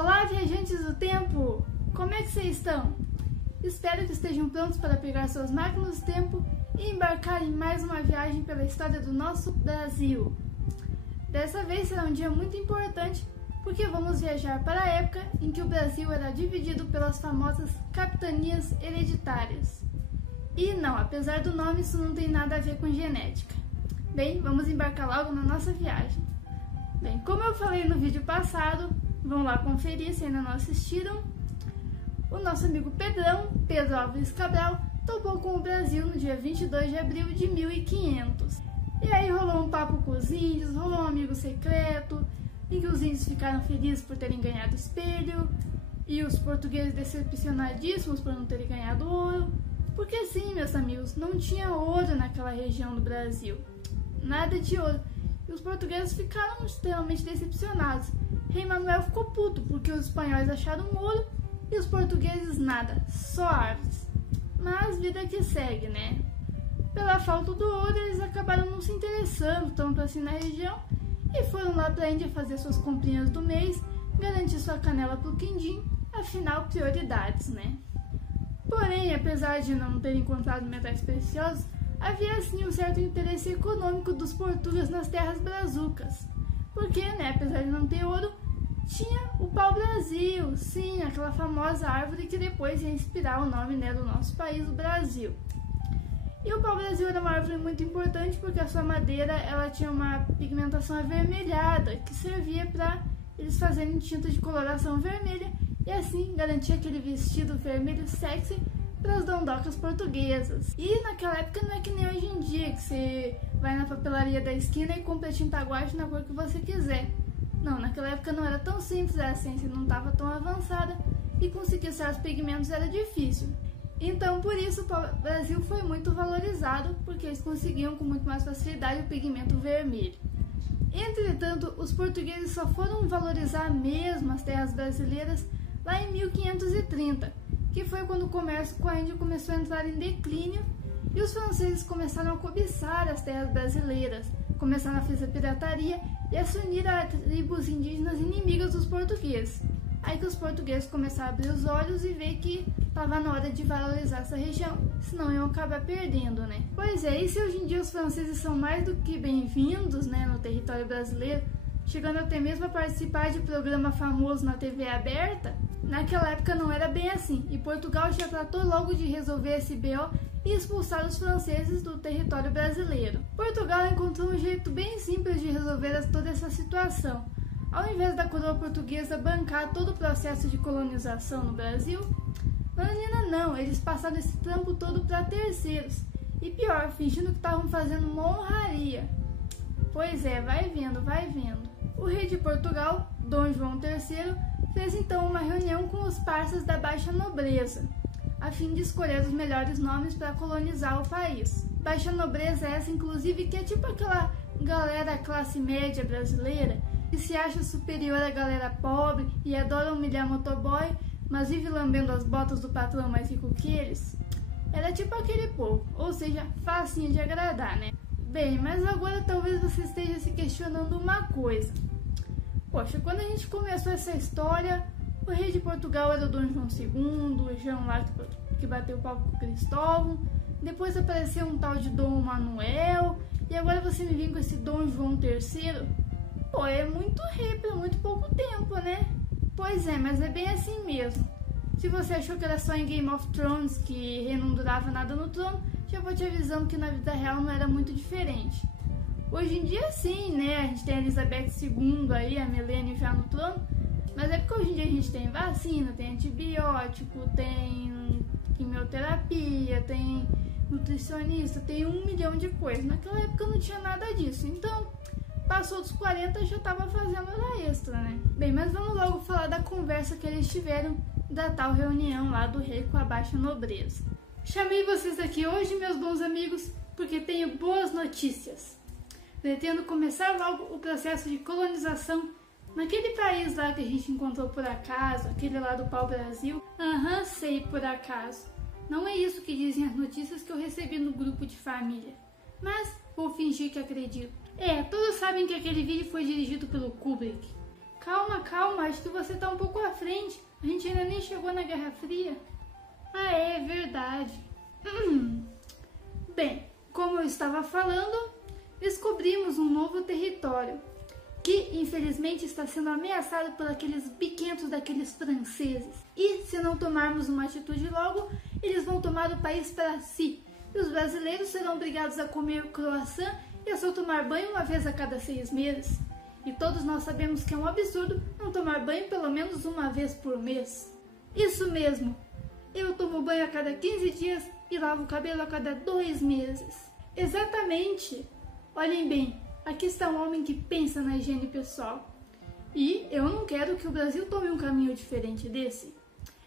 Olá, viajantes do tempo! Como é que vocês estão? Espero que estejam prontos para pegar suas máquinas do tempo e embarcar em mais uma viagem pela história do nosso Brasil. Dessa vez será um dia muito importante porque vamos viajar para a época em que o Brasil era dividido pelas famosas capitanias hereditárias. E não, apesar do nome, isso não tem nada a ver com genética. Bem, vamos embarcar logo na nossa viagem. Bem, como eu falei no vídeo passado, vão lá conferir se ainda não assistiram. O nosso amigo Pedro Álvares Cabral, topou com o Brasil no dia 22 de abril de 1500. E aí rolou um papo com os índios, rolou um amigo secreto, em que os índios ficaram felizes por terem ganhado espelho, e os portugueses decepcionadíssimos por não terem ganhado ouro. Porque sim, meus amigos, não tinha ouro naquela região do Brasil. Nada de ouro. E os portugueses ficaram extremamente decepcionados. Rei Manuel ficou puto porque os espanhóis acharam ouro e os portugueses nada, só árvores. Mas vida que segue, né? Pela falta do ouro, eles acabaram não se interessando tanto assim na região e foram lá para a Índia fazer suas comprinhas do mês, garantir sua canela pro quindim, afinal prioridades, né? Porém, apesar de não terem encontrado metais preciosos, havia sim um certo interesse econômico dos portugueses nas terras brazucas. Porque, né, apesar de não ter ouro, tinha o pau-brasil, sim, aquela famosa árvore que depois ia inspirar o nome, né, do nosso país, o Brasil. E o pau-brasil era uma árvore muito importante porque a sua madeira ela tinha uma pigmentação avermelhada que servia para eles fazerem tinta de coloração vermelha e assim garantir aquele vestido vermelho sexy para as dondocas portuguesas. E naquela época não é que nem hoje em dia, que você vai na papelaria da esquina e compra tinta guache na cor que você quiser. Não, naquela época não era tão simples, a ciência não estava tão avançada e conseguir certos pigmentos era difícil. Então, por isso, o Brasil foi muito valorizado, porque eles conseguiam com muito mais facilidade o pigmento vermelho. Entretanto, os portugueses só foram valorizar mesmo as terras brasileiras lá em 1530, que foi quando o comércio com a Índia começou a entrar em declínio e os franceses começaram a cobiçar as terras brasileiras, começaram a fazer pirataria e a se unir a tribos indígenas inimigas dos portugueses. Aí que os portugueses começaram a abrir os olhos e ver que estava na hora de valorizar essa região, senão iam acabar perdendo, né? Pois é, e se hoje em dia os franceses são mais do que bem-vindos, né, no território brasileiro, chegando até mesmo a participar de programa famoso na TV aberta, naquela época não era bem assim, e Portugal já tratou logo de resolver esse BO e expulsar os franceses do território brasileiro. Portugal encontrou um jeito bem simples de resolver toda essa situação. Ao invés da coroa portuguesa bancar todo o processo de colonização no Brasil, não, eles passaram esse trampo todo para terceiros. E pior, fingindo que estavam fazendo uma honraria. Pois é, vai vendo, vai vendo. O rei de Portugal, Dom João III, fez então uma reunião com os parças da baixa nobreza, a fim de escolher os melhores nomes para colonizar o país. Baixa nobreza essa, inclusive, que é tipo aquela galera classe média brasileira, que se acha superior à galera pobre e adora humilhar motoboy, mas vive lambendo as botas do patrão mais rico que eles. Era tipo aquele povo, ou seja, facinho de agradar, né? Bem, mas agora talvez você esteja se questionando uma coisa. Poxa, quando a gente começou essa história, o rei de Portugal era o Dom João II, o João lá que bateu o pau com Cristóvão, depois apareceu um tal de Dom Manuel, e agora você me vem com esse Dom João III? Pô, é muito rei por muito pouco tempo, né? Pois é, mas é bem assim mesmo. Se você achou que era só em Game of Thrones que rei não durava nada no trono, já vou te avisando que na vida real não era muito diferente. Hoje em dia sim, né, a gente tem a Elizabeth II aí, a Milênio já no trono, mas é porque hoje em dia a gente tem vacina, tem antibiótico, tem quimioterapia, tem nutricionista, tem 1 milhão de coisas. Naquela época não tinha nada disso, então passou dos 40 já estava fazendo hora extra, né? Bem, mas vamos logo falar da conversa que eles tiveram da tal reunião lá do rei com a baixa nobreza. Chamei vocês aqui hoje, meus bons amigos, porque tenho boas notícias. Pretendo começar logo o processo de colonização naquele país lá que a gente encontrou por acaso, aquele lá do pau-brasil. Sei, por acaso. Não é isso que dizem as notícias que eu recebi no grupo de família. Mas vou fingir que acredito. Todos sabem que aquele vídeo foi dirigido pelo Kubrick. Calma, acho que você tá um pouco à frente. A gente ainda nem chegou na Guerra Fria. Ah, é verdade. Bem, como eu estava falando, descobrimos um novo território, que infelizmente está sendo ameaçado por aqueles biquentos daqueles franceses. E se não tomarmos uma atitude logo, eles vão tomar o país para si. E os brasileiros serão obrigados a comer croissant e a só tomar banho uma vez a cada 6 meses. E todos nós sabemos que é um absurdo não tomar banho pelo menos uma vez por mês. Isso mesmo, eu tomo banho a cada 15 dias e lavo o cabelo a cada 2 meses. Exatamente! Olhem bem, aqui está um homem que pensa na higiene pessoal. E eu não quero que o Brasil tome um caminho diferente desse.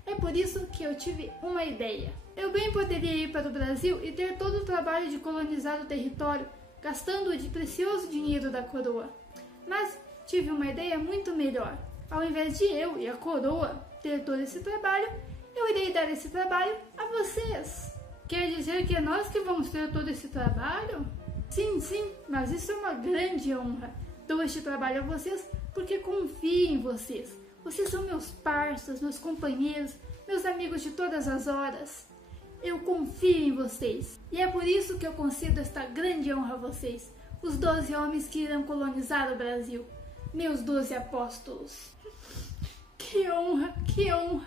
É por isso que eu tive uma ideia. Eu bem poderia ir para o Brasil e ter todo o trabalho de colonizar o território, gastando o precioso dinheiro da coroa. Mas tive uma ideia muito melhor. Ao invés de eu e a coroa ter todo esse trabalho, eu irei dar esse trabalho a vocês. Quer dizer que é nós que vamos ter todo esse trabalho? Sim, mas isso é uma grande honra. Dou este trabalho a vocês porque confio em vocês. Vocês são meus parceiros, meus companheiros, meus amigos de todas as horas. Eu confio em vocês. E é por isso que eu concedo esta grande honra a vocês, os 12 homens que irão colonizar o Brasil. Meus 12 apóstolos. Que honra, que honra.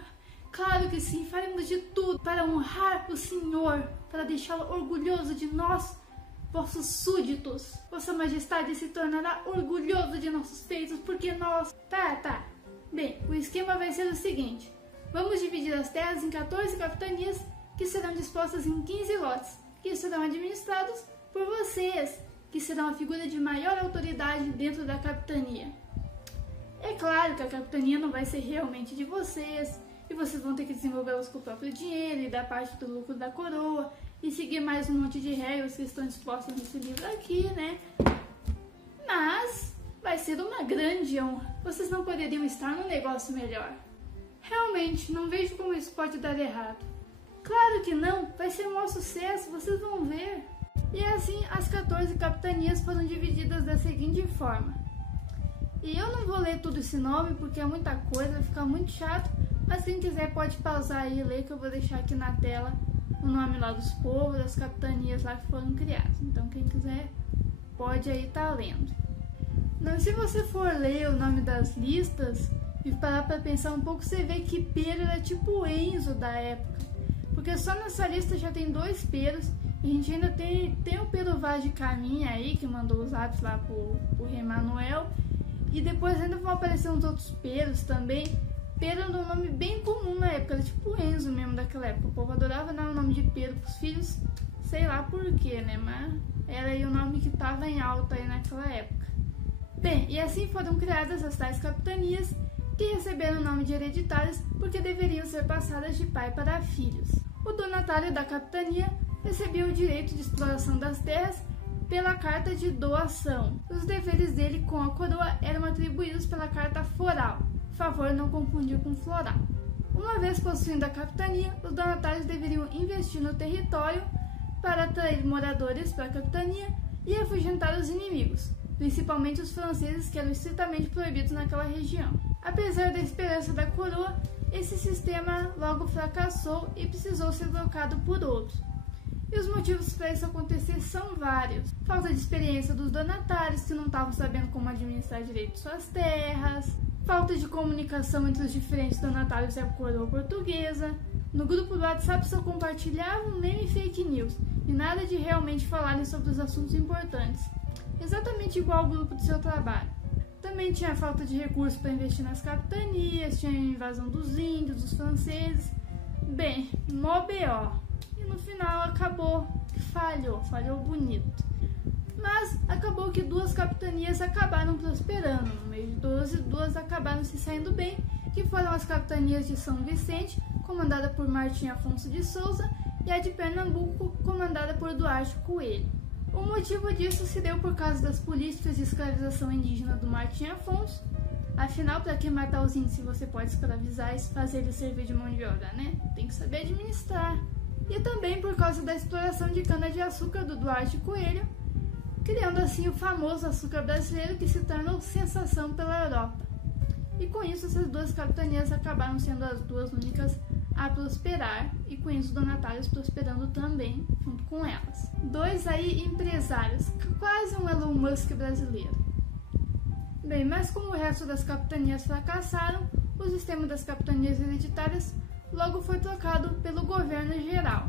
Claro que sim, faremos de tudo para honrar o Senhor, para deixá-lo orgulhoso de nós, vossos súditos. Vossa Majestade se tornará orgulhoso de nossos feitos, porque nós... Tá. Bem, o esquema vai ser o seguinte. Vamos dividir as terras em 14 capitanias, que serão dispostas em 15 lotes, que serão administrados por vocês, que serão a figura de maior autoridade dentro da capitania. É claro que a capitania não vai ser realmente de vocês, e vocês vão ter que desenvolvê-los com o próprio dinheiro e dar parte do lucro da coroa e seguir mais um monte de regras que estão dispostas nesse livro aqui, né? Mas vai ser uma grande honra. Vocês não poderiam estar num negócio melhor. Realmente, não vejo como isso pode dar errado. Claro que não, vai ser um maior sucesso, vocês vão ver. E assim, as 14 capitanias foram divididas da seguinte forma. E eu não vou ler todo esse nome porque é muita coisa, vai ficar muito chato. Mas quem quiser pode pausar aí e ler, que eu vou deixar aqui na tela o nome lá dos povos, das capitanias lá que foram criadas. Então quem quiser pode aí estar lendo. Não, se você for ler o nome das listas e parar para pensar um pouco, você vê que Pero era tipo o Enzo da época. Porque só nessa lista já tem 2 Peros. E a gente ainda tem o Pero Vaz de Caminha aí, que mandou os lápis lá pro rei Manuel. E depois ainda vão aparecer uns outros Peros também. Pero era um nome bem comum na época, era tipo o Enzo mesmo daquela época. O povo adorava dar o nome de Pero pros filhos, sei lá porquê, né? Mas era aí o nome que tava em alta aí naquela época. Bem, e assim foram criadas as tais capitanias, que receberam o nome de hereditárias porque deveriam ser passadas de pai para filhos. O donatário da capitania recebia o direito de exploração das terras pela carta de doação. Os deveres dele com a coroa eram atribuídos pela carta foral. Favor não confundir com floral. Uma vez possuindo a capitania, os donatários deveriam investir no território para atrair moradores para a capitania e afugentar os inimigos, principalmente os franceses, que eram estritamente proibidos naquela região. Apesar da esperança da coroa, esse sistema logo fracassou e precisou ser trocado por outro. E os motivos para isso acontecer são vários. Falta de experiência dos donatários, que não estavam sabendo como administrar direito suas terras. Falta de comunicação entre os diferentes donatários e a coroa portuguesa. No grupo do WhatsApp só compartilhavam meme e fake news, e nada de realmente falarem sobre os assuntos importantes. Exatamente igual ao grupo do seu trabalho. Também tinha falta de recursos para investir nas capitanias, tinha a invasão dos índios, dos franceses. Bem, mó B.O. E no final acabou, falhou bonito. Mas acabou que 2 capitanias acabaram prosperando. No meio de 12, 2 acabaram se saindo bem, que foram as capitanias de São Vicente, comandada por Martim Afonso de Souza, e a de Pernambuco, comandada por Duarte Coelho. O motivo disso se deu por causa das políticas de escravização indígena do Martim Afonso. Afinal, para que matar os índios se você pode escravizar e fazer eles servir de mão de obra, né? Tem que saber administrar. E também por causa da exploração de cana-de-açúcar do Duarte Coelho, criando assim o famoso açúcar brasileiro, que se tornou sensação pela Europa. e com isso essas duas capitanias acabaram sendo as duas únicas a prosperar, e com isso donatários prosperando também junto com elas. Dois aí empresários, quase um Elon Musk brasileiro. Bem, mas como o resto das capitanias fracassaram, o sistema das capitanias hereditárias logo foi trocado pelo governo geral.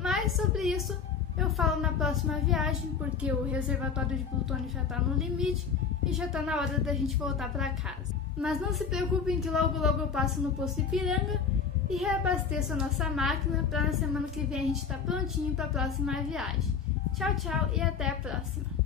Mas sobre isso eu falo na próxima viagem, porque o reservatório de plutônio já está no limite e já está na hora da gente voltar para casa. Mas não se preocupem que logo eu passo no posto Ipiranga e reabasteço a nossa máquina para na semana que vem a gente estar prontinho para a próxima viagem. Tchau, tchau e até a próxima!